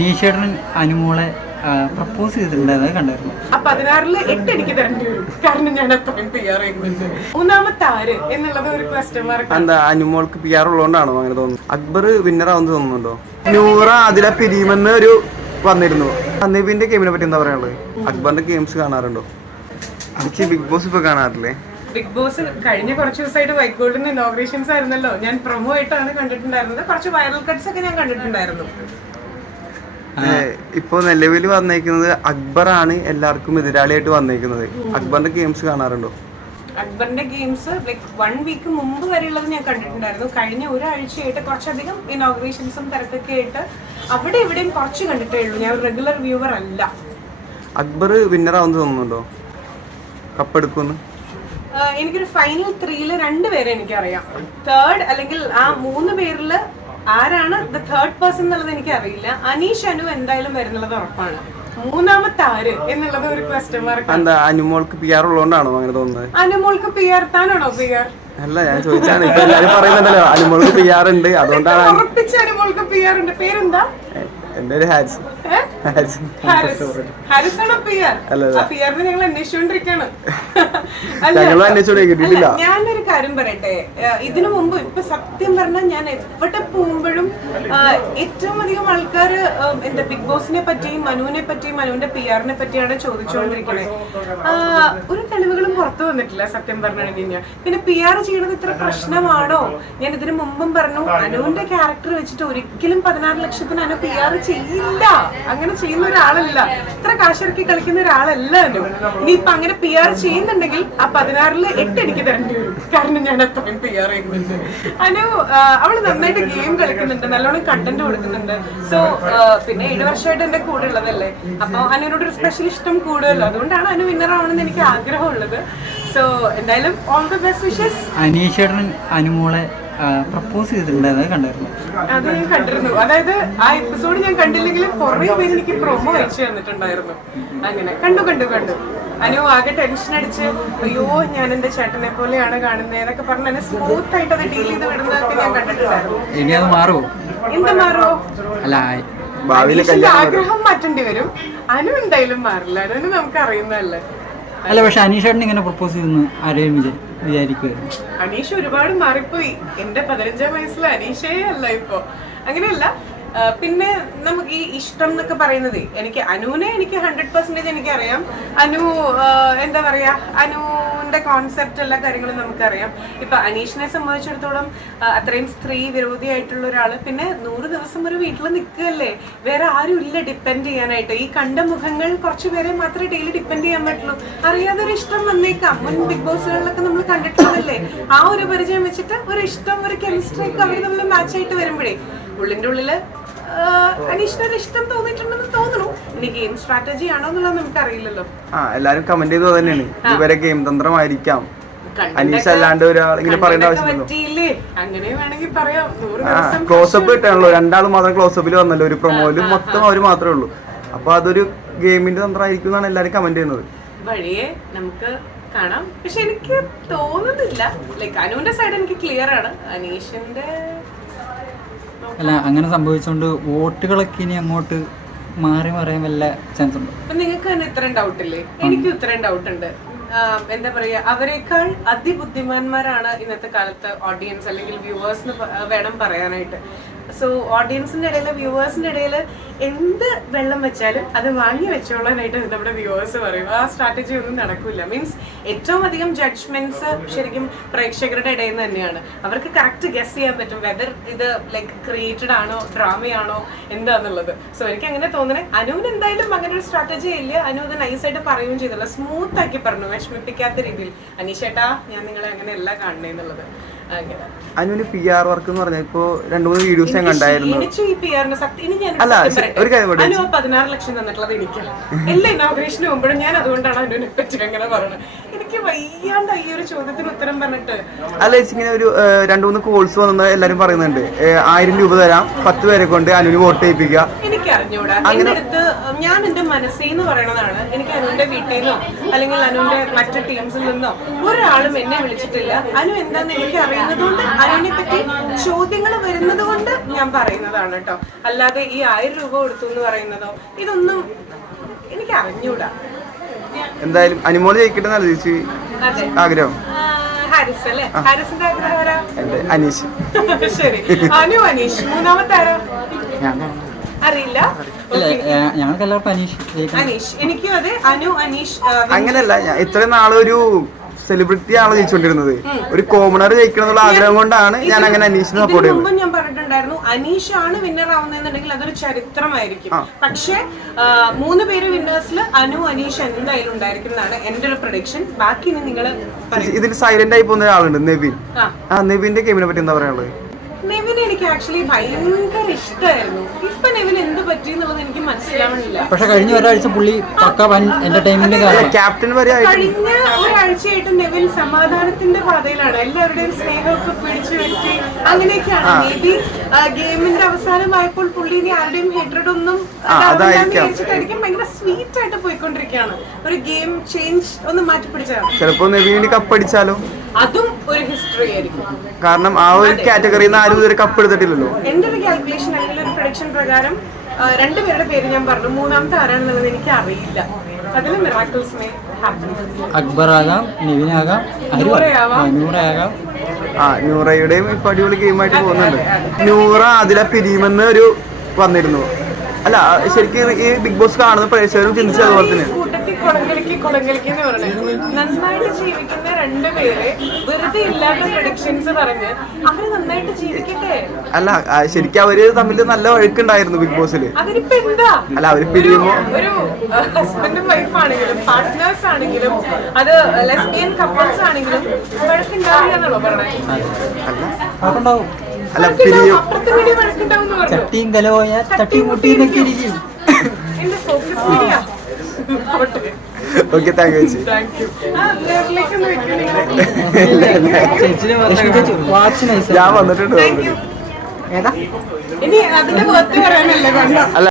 അനീഷേട്ടൻ അനുമോളെ പ്രപ്പോസ് ചെയ്തിട്ടുണ്ടായിരുന്നത് കണ്ടായിരുന്നു. ആ പതിനാറിൽ എട്ട് എനിക്ക് തരേണ്ടി വരും. കാരണം ഞാൻ അത്രയും തയ്യാർ ചെയ്യുന്നുണ്ട്. മൂന്നാമത്തെ ആര് എന്നുള്ളത് ഒരു ക്വസ്റ്റ്യൻ മാർക്ക് എന്താ അനുമോൾക്ക് പി ആർ ഉള്ളതുകൊണ്ടാണോ അങ്ങനെ തോന്നുന്നു അക്ബർ വിന്നർ ആവുന്ന തോന്നുന്നുണ്ടോ? നൂറ അതിലെ പിരിയുമെന്ന് ഒരു വന്നിരുന്നു. സന്ദീപിന്റെ ഗെയിമിനെ പറ്റി എന്താ പറയാനുള്ളത്? അക്ബറിന്റെ ഗെയിംസ് കാണാറുണ്ടോ? എനിക്ക് ബിഗ് ബോസ് ഇപ്പൊ കാണാറില്ലേ? ബിഗ് ബോസ് കഴിഞ്ഞ കുറച്ച് ദിവസമായിട്ട് വൈറ്റ് ഗോൾഡിന് ഇനോഗ്രേഷൻസ് ആയിരുന്നല്ലോ. ഞാൻ പ്രൊമോ ആയിട്ടാണ് കണ്ടിട്ടുണ്ടായിരുന്നത്. കുറച്ച് വൈറൽ കട്ട്സ് ഒക്കെ ഞാൻ കണ്ടിട്ടുണ്ടായിരുന്നു. ഇപ്പൊ നിലവിൽ വന്നേക്കുന്നത് ആണ് എല്ലാവർക്കും എതിരാളിയായിട്ട് വന്നേക്കുന്നത്. അക്ബറിന്റെ ഗെയിംസ് കാണാറുണ്ടോ? അക്ബറിന്റെ ഗെയിംസ് ലൈക്ക് വൺ വീക്ക് മുമ്പ് വരെയുള്ളത് ഞാൻ കണ്ടിട്ടുണ്ടായിരുന്നു. കഴിഞ്ഞ ഒരാഴ്ചയായിട്ട് കുറച്ചധികം ഇനോഗ്രേഷൻസും തിരക്കൊക്കെ ആയിട്ട് അവിടെ ഇവിടെയും കുറച്ച് കണ്ടിട്ടേ ഉള്ളൂ. ഞാൻ റെഗുലർ വ്യൂവർ അല്ല. അക്ബർ വിന്നർ ആവുന്ന തോന്നുന്നുണ്ടോ? കപ്പെടുക്കുന്നു എനിക്കൊരു ഫൈനൽ ത്രീയിൽ രണ്ടുപേരെ എനിക്കറിയാം. തേർഡ് അല്ലെങ്കിൽ ആ മൂന്ന് പേരിൽ ആരാണ് ദ തേർഡ് പേഴ്സൺ എന്നുള്ളത് എനിക്ക് അറിയില്ല അനീഷ് അനു എന്തായാലും വരുന്നുള്ളത് ഉറപ്പാണ്. മൂന്നാമത്തെ ആര് എന്നുള്ളത് ഒരു ക്വസ്റ്റ്യൻ മാർക്ക് എന്താ അനുമോൾക്ക് പി ആർ ഉള്ളതുകൊണ്ടാണോ അങ്ങനെ തോന്നുന്നത്? അനുമോൾക്ക് പി ആർ താനാണോ പി ആർ അല്ല ഞാൻ ചോദിച്ചാണ് ഇപ്പൊ എല്ലാരും പറയുന്നുണ്ടല്ലോ അനുമോൾക്ക് പി ആർ ഉണ്ട്. അതുകൊണ്ടാണ് ഉറപ്പിച്ച അനുമോൾക്ക് പി ആർ ഉണ്ട്. പേരെന്താ? എന്റെ ഒരു ഹാരിസ്. ഏ? കാര്യം പറയട്ടെ. ഇതിനു മുമ്പ് ഇപ്പൊ സത്യം പറഞ്ഞാൽ ഞാൻ എവിടെ പോകുമ്പോഴും ഏറ്റവും അധികം ആൾക്കാർ എന്താ ബിഗ് ബോസിനെ പറ്റിയും മനുവിനെ പറ്റിയും മനുവിന്റെ പി ആറിനെ പറ്റിയാണ് ചോദിച്ചുകൊണ്ടിരിക്കുന്നത് ഒരു തെളിവുകളും പുറത്തു വന്നിട്ടില്ല സത്യം പറഞ്ഞു കഴിഞ്ഞാൽ പിന്നെ പി ആർ ചെയ്യണത് ഇത്ര പ്രശ്നമാണോ? ഞാൻ ഇതിനു മുമ്പും പറഞ്ഞു അനുവിന്റെ ക്യാരക്ടർ വെച്ചിട്ട് ഒരിക്കലും പതിനാറ് ലക്ഷത്തിന് അനു പി ആർ ചെയ്യില്ല. അങ്ങനെ ചെയ്യുന്ന ഒരാളല്ല. ഇത്ര കാശിറക്കി കളിക്കുന്ന ഒരാളല്ല അനു. ഇനിയിപ്പൊ അങ്ങനെ പി ആർ ചെയ്യുന്നുണ്ടെങ്കിൽ ആ പതിനാറിൽ എട്ട് എനിക്ക് തരേണ്ടി വരും. കാരണം ഞാൻ അത്രയും പി ആർ ചെയ്യുന്നുണ്ട് അനു അവൾ നന്നായിട്ട് ഗെയിം കളിക്കുന്നുണ്ട് നല്ലോണം കണ്ടന്റ് കൊടുക്കുന്നുണ്ട്. സോ പിന്നെ ഏഴ് വർഷമായിട്ട് എന്റെ കൂടെ ഉള്ളതല്ലേ? അപ്പൊ അനുവിനോട് ഒരു സ്പെഷ്യൽ ഇഷ്ടം കൂടുതലോ അതുകൊണ്ടാണ് അനു വിന്നർ ആവണമെന്ന് എനിക്ക് ആഗ്രഹമുള്ളത്. സോ എന്തായാലും ഓൾ ദ ബെസ്റ്റ് വിഷസ് അനീഷേട്ടൻ അനുമോളെ പ്രപ്പോസ് ചെയ്തിട്ടുണ്ടായിരുന്നത് കണ്ടായിരുന്നു. അത് ഞാൻ കണ്ടിരുന്നു. അതായത് ആ എപ്പിസോഡ് ഞാൻ കണ്ടില്ലെങ്കിലും കുറെ പേര് എനിക്ക് പ്രൊമോ അയച്ചു തന്നിട്ടുണ്ടായിരുന്നു. അങ്ങനെ. കണ്ടു കണ്ടു കണ്ടു. അനു ആകെ ടെൻഷൻ അടിച്ച് അയ്യോ ഞാൻ എന്റെ ചേട്ടനെ പോലെയാണ് കാണുന്നത് എന്നൊക്കെ പറഞ്ഞ് എന്നെ സ്മൂത്ത് ആയിട്ട് അത് ഡീൽ ചെയ്ത് വിടുന്നതൊക്കെ ഞാൻ കണ്ടിട്ടുണ്ടായിരുന്നു. ഇനി അത് മാറുമോ എന്ത് മാറോ? അല്ല ആഗ്രഹം മാറ്റേണ്ടി വരും. അനു എന്തായാലും മാറില്ല. അനുവിന് നമുക്ക് അറിയുന്നതല്ലേ. അല്ല പക്ഷെ അനീഷേട്ടൻ ഇങ്ങനെ പ്രപ്പോസ് ചെയ്യുന്നു ആരെയും വിചാ വിചാരിക്കുമായിരുന്നു അനീഷ് ഒരുപാട് മാറിപ്പോയി. എന്റെ പതിനഞ്ചാം വയസ്സിൽ അനീഷേ അല്ല ഇപ്പൊ. അങ്ങനെയല്ല പിന്നെ നമുക്ക് ഈ ഇഷ്ടം എന്നൊക്കെ പറയുന്നത് എനിക്ക് അനുവിനെ എനിക്ക് ഹൺഡ്രഡ് പെർസെന്റേജ് എനിക്കറിയാം. അനു എന്താ പറയാ? അനുവിന്റെ കോൺസെപ്റ്റ് എല്ലാ കാര്യങ്ങളും നമുക്കറിയാം. ഇപ്പൊ അനീഷിനെ സംബന്ധിച്ചിടത്തോളം അത്രയും സ്ത്രീ വിരോധിയായിട്ടുള്ള ഒരാൾ. പിന്നെ നൂറ് ദിവസം ഒരു വീട്ടിൽ നിൽക്കുകയല്ലേ? വേറെ ആരും ഇല്ല ഡിപ്പെൻഡ് ചെയ്യാനായിട്ട്. ഈ കണ്ട മുഖങ്ങൾ കുറച്ച് പേരെ മാത്രമേ ഡെയിലി ഡിപ്പെൻഡ് ചെയ്യാൻ പറ്റുള്ളൂ. അറിയാതെ ഒരു ഇഷ്ടം വന്നേക്കാം. മുൻ ബിഗ് ബോസുകളിലൊക്കെ നമ്മൾ കണ്ടിട്ടുള്ളതല്ലേ? ആ ഒരു പരിചയം വെച്ചിട്ട് ഒരു ഇഷ്ടം ഒരു കെമിസ്ട്രി ഒക്കെ അവർ തമ്മിൽ മാച്ച് ആയിട്ട് വരുമ്പോഴേ ഉള്ളിന്റെ ഉള്ളിൽ അനീഷിന് ഒരു ഇഷ്ടം തോന്നിയിട്ടുണ്ടെന്ന് തോന്നുന്നു. ഇനി ഗെയിം സ്ട്രാറ്റജി ആണോ എന്നുള്ളത് നമുക്ക് അറിയില്ലല്ലോ ആ എല്ലാരും കമന്റ് ചെയ്തത് തന്നെയാണ് ഇവരെ ഗെയിം തന്ത്രമായിരിക്കാം. അനീഷ് അല്ലാണ്ട് ഒരാൾ ഇങ്ങനെ പറയേണ്ട ആവശ്യമില്ലല്ലോ ക്ലോസപ്പ് കിട്ടാണല്ലോ രണ്ടാൾ മാത്രം ക്ലോസപ്പിൽ വന്നല്ലോ. ഒരു പ്രൊമോയിലും മൊത്തം അവർ മാത്രമേ ഉള്ളൂ. അപ്പൊ അതൊരു ഗെയിമിന്റെ തന്ത്രമായിരിക്കും എന്നാണ് എല്ലാരും കമന്റ് ചെയ്യുന്നത്. വഴിയെ നമുക്ക് കാണാം. പക്ഷെ എനിക്ക് തോന്നുന്നില്ല. ലൈക്ക് അനുവിന്റെ സൈഡ് എനിക്ക് ക്ലിയർ ആണ്. അനീഷിന്റെ അല്ല അങ്ങനെ സംഭവിച്ചുകൊണ്ട് വോട്ടുകളൊക്കെ ഇനി അങ്ങോട്ട് മാറി മറിയാൻ വല്ല ചാൻസ് ഉണ്ട്? നിങ്ങൾക്ക് തന്നെ ഇത്രയും ഡൗട്ട് ഇല്ലേ? എനിക്കും ഇത്രയും ഡൗട്ട് ഉണ്ട്. എന്താ പറയാ അവരെക്കാൾ അതിബുദ്ധിമാന്മാരാണ് ഇന്നത്തെ കാലത്ത് ഓഡിയൻസ് അല്ലെങ്കിൽ വ്യൂവേഴ്സ് വേണം പറയാനായിട്ട്. സോ ഓഡിയൻസിന്റെ ഇടയിൽ വ്യൂവേഴ്സിന്റെ ഇടയിൽ എന്ത് വെള്ളം വെച്ചാലും അത് വാങ്ങി വെച്ചോളാനായിട്ട് നമ്മുടെ വ്യൂവേഴ്സ് പറയും. ആ സ്ട്രാറ്റജി ഒന്നും നടക്കില്ല മീൻസ് ഏറ്റവും അധികം ജഡ്ജ്മെന്റ്സ് ശരിക്കും പ്രേക്ഷകരുടെ ഇടയിൽ നിന്ന് തന്നെയാണ്. അവർക്ക് കറക്റ്റ് ഗസ് ചെയ്യാൻ പറ്റും. വെദർ ഇത് ലൈക്ക് ക്രിയേറ്റഡ് ആണോ ഡ്രാമയാണോ എന്താന്നുള്ളത്. സോ എനിക്ക് അങ്ങനെ തോന്നണേ. അനുവിന് എന്തായാലും അങ്ങനെ ഒരു സ്ട്രാറ്റജി ഇല്ല. അനു ഇത് നൈസായിട്ട് പറയുകയും ചെയ്തല്ലോ. സ്മൂത്ത് ആക്കി പറഞ്ഞു. വിഷമിപ്പിക്കാത്ത രീതിയിൽ. അനീഷേട്ടാ ഞാൻ നിങ്ങളെ അങ്ങനെയല്ല കാണണേന്നുള്ളത് അങ്ങനെ അനുവിന് പി ആർ വർക്ക് എന്ന് പറഞ്ഞാൽ ഇപ്പോ രണ്ടു മൂന്ന് വീഡിയോസ് ഞാൻ കണ്ടായിരുന്നു. അല്ല. ഒരു കാര്യം. അനു പതിനാറ് ലക്ഷം തന്നിട്ടുള്ളത് എനിക്കാണ് എല്ലാ ഇനോഗ്രേഷന് മുമ്പോഴും ഞാൻ അതുകൊണ്ടാണ് അനുവിനെ പറ്റി അങ്ങനെ എനിക്ക് വയ്യാണ്ട് ഈ ഒരു ചോദ്യത്തിന് ഉത്തരം പറഞ്ഞിട്ട്. അല്ല ഇങ്ങനെ ഒരു രണ്ടു മൂന്ന് കോൾസ് വന്നത് എല്ലാരും പറയുന്നുണ്ട്. ആയിരം രൂപ തരാം പത്ത് പേരെ കൊണ്ട് അനുവിന് വോട്ട് ചെയ്യിപ്പിക്കുക. എനിക്ക് അറിഞ്ഞൂടാ. എന്റെ അടുത്ത് ഞാൻ എന്റെ മനസ്സിൽ നിന്ന് പറയണതാണ് എനിക്ക് അനുവിന്റെ വീട്ടിൽ നിന്നോ അല്ലെങ്കിൽ അനുവിന്റെ മറ്റു ടീംസിൽ നിന്നോ ഒരാളും എന്നെ വിളിച്ചിട്ടില്ല. അനു എന്താന്ന് എനിക്ക് അറിയുന്നത് കൊണ്ട് അനുവിനെ പറ്റി ചോദ്യങ്ങൾ വരുന്നത് കൊണ്ട് ഞാൻ പറയുന്നതാണ് കേട്ടോ. അല്ലാതെ ഈ ആയിരം രൂപ കൊടുത്തു എന്ന് പറയുന്നതോ ഇതൊന്നും എനിക്ക് അറിഞ്ഞൂടാ. എന്തായാലും അനുമോൾ ജയിക്കട്ടെ നല്ല ചേച്ചി ആഗ്രഹം? ഹാരിസ് അല്ലേ? ഹാരിസിന്റെ ആഗ്രഹം അനീഷ്. ശരി. അനു അനീഷ്. മൂന്നാമത്തെ ആരാ? അറിയില്ല. ഞങ്ങൾക്ക് എല്ലാവർക്കും അനീഷ് അനീഷ്. എനിക്കും അതെ. അനു അനീഷ് അങ്ങനെയല്ല ഇത്രയും നാളൊരു സെലിബ്രിറ്റി ആണ് ജയിച്ചുകൊണ്ടിരുന്നത് ഒരു കോമണർ ജയിക്കണമെന്നുള്ള ആഗ്രഹം കൊണ്ടാണ് ഞാൻ അങ്ങനെ അനീഷിനെ സപ്പോർട്ട് ചെയ്യുന്നത് മുമ്പും ഞാൻ പറഞ്ഞിട്ടുണ്ടായിരുന്നു അനീഷ് ആണ് വിന്നർ ആവുന്നതെന്നുണ്ടെങ്കിൽ അതൊരു ചരിത്രമായിരിക്കും. പക്ഷേ മൂന്ന് പേര് വിന്നേഴ്സിൽ അനു അനീഷ് എന്തായാലും ഉണ്ടായിരിക്കും എന്നാണ് എന്റെ ഒരു പ്രൊഡിക്ഷൻ ബാക്കി ഇനി നിങ്ങൾ ഇതിന് ഇതിൽ സൈലന്റ് ആയി പോകുന്ന ഒരാളുണ്ട് നെവിൻ. ആ. നെവിന്റെ ഗെയിമിനെ പറ്റി എന്താ പറയാനുള്ളത്? എനിക്ക് ആക്ച്വലി ഭയങ്കര ഇഷ്ടമായിരുന്നു ഇപ്പൊ നെവിന് എന്ത് പറ്റി എന്നുള്ളത് എനിക്ക് മനസ്സിലാവണില്ല പക്ഷെ കഴിഞ്ഞ ഒരാഴ്ച പുള്ളി പക്ക വൻ എന്റർടൈൻമെന്റ് ക്യാപ്റ്റൻ വരെ കഴിഞ്ഞ ഒരാഴ്ചയായിട്ട് നെവിൻ സമാധാനത്തിന്റെ പാതയിലാണ്. എല്ലാവരുടെയും സ്നേഹമൊക്കെ പിടിച്ചു വെച്ച് അങ്ങനെയൊക്കെയാണ് മേ ബി ഗെയിമിന്റെ അവസാനമായപ്പോൾ പുള്ളി ഇനി ആരുടെയും ഹെഡ്രഡ് ഒന്നും. വിചാരിച്ചിട്ടായിരിക്കും ഭയങ്കര സ്വീറ്റ് ആയിട്ട് പോയിക്കൊണ്ടിരിക്കുകയാണ്. ഒരു ഗെയിം ചേഞ്ച് ഒന്ന് മാറ്റി പിടിച്ചാണ് ചിലപ്പോ നെവിന് കപ്പടിച്ചാലോ അതും ഒരു ഹിസ്റ്ററി ആയിരിക്കും. കാരണം ആ ഒരു കാറ്റഗറിയിൽ നിന്ന് ആരും ഇതുവരെ കപ്പ് എടുത്തിട്ടില്ലല്ലോ. എന്റെ ഒരു കാൽക്കുലേഷൻ അല്ലെങ്കിൽ ഒരു പ്രൊഡിക്ഷൻ പ്രകാരം രണ്ടു രണ്ടുപേരുടെ പേര് ഞാൻ പറഞ്ഞു. മൂന്നാമത്തെ ആരാണെന്നുള്ളത് എനിക്ക് അറിയില്ല അതിൽ മിറാക്കിൾസ് മേ ഹാപ്പൻ അക്ബർ ആകാം നിവിനാകാം. നൂറയാകാം ആ നൂറയുടെയും ഇപ്പൊ അടിപൊളി ഗെയിമായിട്ട് പോകുന്നുണ്ട്. നൂറ അതിലെ പിരിയുമെന്ന് ഒരു വന്നിരുന്നു. അല്ല ശരിക്കും ഈ ബിഗ് ബോസ് കാണുന്ന പ്രേക്ഷകരും ചിന്തിച്ചത് അതുപോലെ തന്നെ. കൂട്ടത്തിൽ കുളങ്കളിക്ക് കുളങ്കളിക്ക് എന്ന് പറഞ്ഞത് നന്നായിട്ട് ജീവിക്കുന്ന രണ്ടുപേരെ വെറുതെ ഇല്ലാത്ത പ്രൊഡിക്ഷൻസ് പറഞ്ഞ് അവർ നന്നായിട്ട് ജീവിക്കട്ടെ? അല്ല ശരിക്കും അവർ തമ്മിൽ നല്ല വഴക്കുണ്ടായിരുന്നു ബിഗ് ബോസിൽ അതിനിപ്പോ എന്താ? അല്ല അവർ പിരിയുമ്പോ ഒരു ഹസ്ബൻഡും വൈഫ് ആണെങ്കിലും പാർട്ട്നേഴ്സ് ആണെങ്കിലും അത് ലെസ്ബിയൻ കപ്പിൾസ് ആണെങ്കിലും വഴക്കുണ്ടാവില്ല എന്നാണോ പറഞ്ഞത് അല്ല പിരിയും അപ്പുറത്തും കൂടി വഴക്കുണ്ടാവും എന്ന് പറഞ്ഞു. ചട്ടിയും കലപോയ തട്ടിമുട്ടിന്നൊക്കെ ഇരിക്കും. എന്റെ ഫോക്കസ് ഓക്കെ താങ്ക് യു ചേച്ചി. ഞാൻ വന്നിട്ടുണ്ട് അല്ല